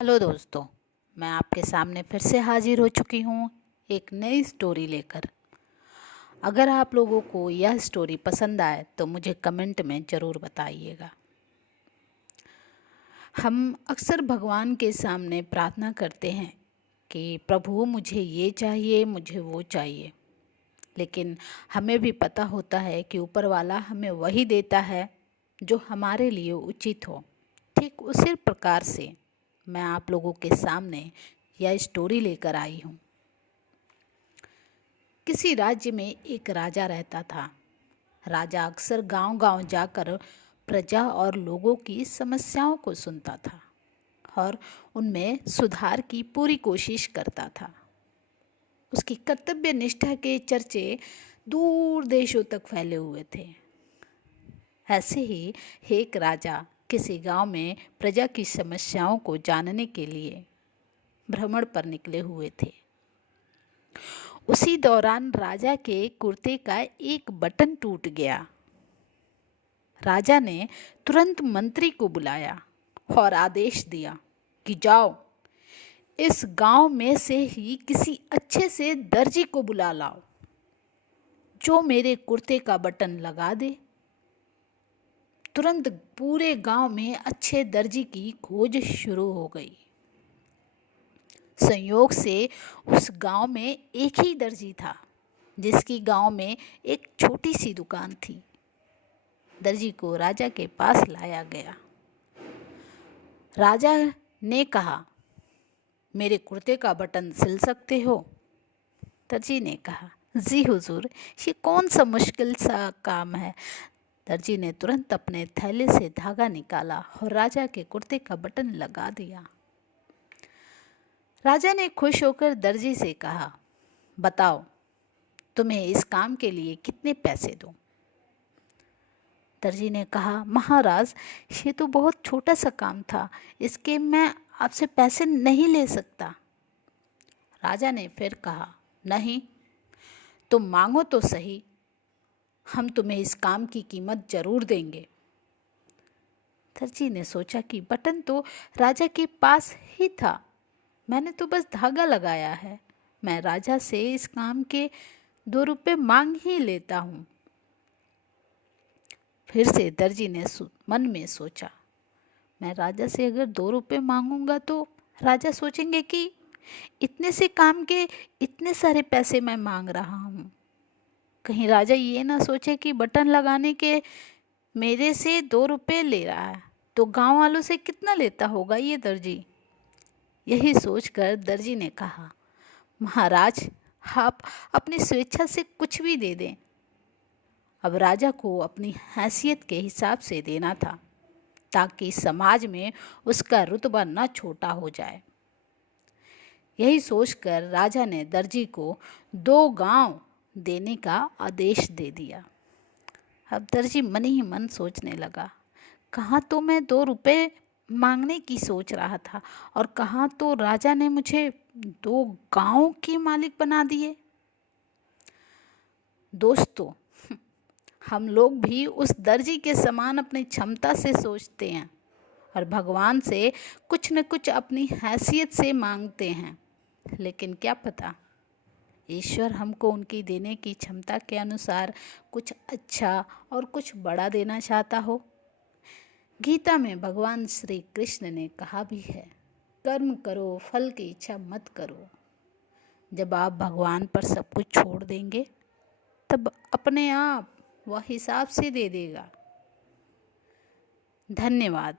Hello दोस्तों, मैं आपके सामने फिर से हाजिर हो चुकी हूँ एक नई स्टोरी लेकर। अगर आप लोगों को यह स्टोरी पसंद आए तो मुझे कमेंट में ज़रूर बताइएगा। हम अक्सर भगवान के सामने प्रार्थना करते हैं कि प्रभु मुझे ये चाहिए, मुझे वो चाहिए। लेकिन हमें भी पता होता है कि ऊपर वाला हमें वही देता है जो हमारे लिए उचित हो। ठीक उसी प्रकार से मैं आप लोगों के सामने यह स्टोरी लेकर आई हूँ। किसी राज्य में एक राजा रहता था। राजा अक्सर गांव-गांव जाकर प्रजा और लोगों की समस्याओं को सुनता था और उनमें सुधार की पूरी कोशिश करता था। उसकी कर्तव्य निष्ठा के चर्चे दूर देशों तक फैले हुए थे। ऐसे ही एक राजा किसी गांव में प्रजा की समस्याओं को जानने के लिए भ्रमण पर निकले हुए थे। उसी दौरान राजा के कुर्ते का एक बटन टूट गया। राजा ने तुरंत मंत्री को बुलाया और आदेश दिया कि जाओ, इस गांव में से ही किसी अच्छे से दर्जी को बुला लाओ जो मेरे कुर्ते का बटन लगा दे। तुरंत पूरे गांव में अच्छे दर्जी की खोज शुरू हो गई। संयोग से उस गांव में एक ही दर्जी था जिसकी गांव में एक छोटी सी दुकान थी। दर्जी को राजा के पास लाया गया। राजा ने कहा, मेरे कुर्ते का बटन सिल सकते हो? दर्जी ने कहा, जी हुजूर, ये कौन सा मुश्किल सा काम है। दर्जी ने तुरंत अपने थैले से धागा निकाला और राजा के कुर्ते का बटन लगा दिया। राजा ने खुश होकर दर्जी से कहा, बताओ, तुम्हें इस काम के लिए कितने पैसे दूं? दर्जी ने कहा, महाराज, ये तो बहुत छोटा सा काम था, इसके मैं आपसे पैसे नहीं ले सकता। राजा ने फिर कहा, नहीं, तुम मांगो तो सही, हम तुम्हें इस काम की कीमत जरूर देंगे। दर्जी ने सोचा कि बटन तो राजा के पास ही था, मैंने तो बस धागा लगाया है, मैं राजा से इस काम के 2 रुपये मांग ही लेता हूँ। फिर से दर्जी ने मन में सोचा, मैं राजा से अगर 2 रुपये मांगूंगा तो राजा सोचेंगे कि इतने से काम के इतने सारे पैसे मैं मांग रहा हूँ। कहीं राजा ये ना सोचे कि बटन लगाने के मेरे से 2 रुपये ले रहा है तो गांव वालों से कितना लेता होगा ये दर्जी। यही सोचकर दर्जी ने कहा, महाराज, आप अपनी स्वेच्छा से कुछ भी दे दें। अब राजा को अपनी हैसियत के हिसाब से देना था ताकि समाज में उसका रुतबा न छोटा हो जाए। यही सोचकर राजा ने दर्जी को 2 गांव देने का आदेश दे दिया। अब दर्जी मन ही मन सोचने लगा, कहाँ तो मैं 2 रुपये मांगने की सोच रहा था और कहाँ तो राजा ने मुझे 2 गांव के मालिक बना दिए। दोस्तों, हम लोग भी उस दर्जी के समान अपनी क्षमता से सोचते हैं और भगवान से कुछ न कुछ अपनी हैसियत से मांगते हैं, लेकिन क्या पता ईश्वर हमको उनकी देने की क्षमता के अनुसार कुछ अच्छा और कुछ बड़ा देना चाहता हो। गीता में भगवान श्री कृष्ण ने कहा भी है, कर्म करो, फल की इच्छा मत करो। जब आप भगवान पर सब कुछ छोड़ देंगे तब अपने आप वह हिसाब से दे देगा। धन्यवाद।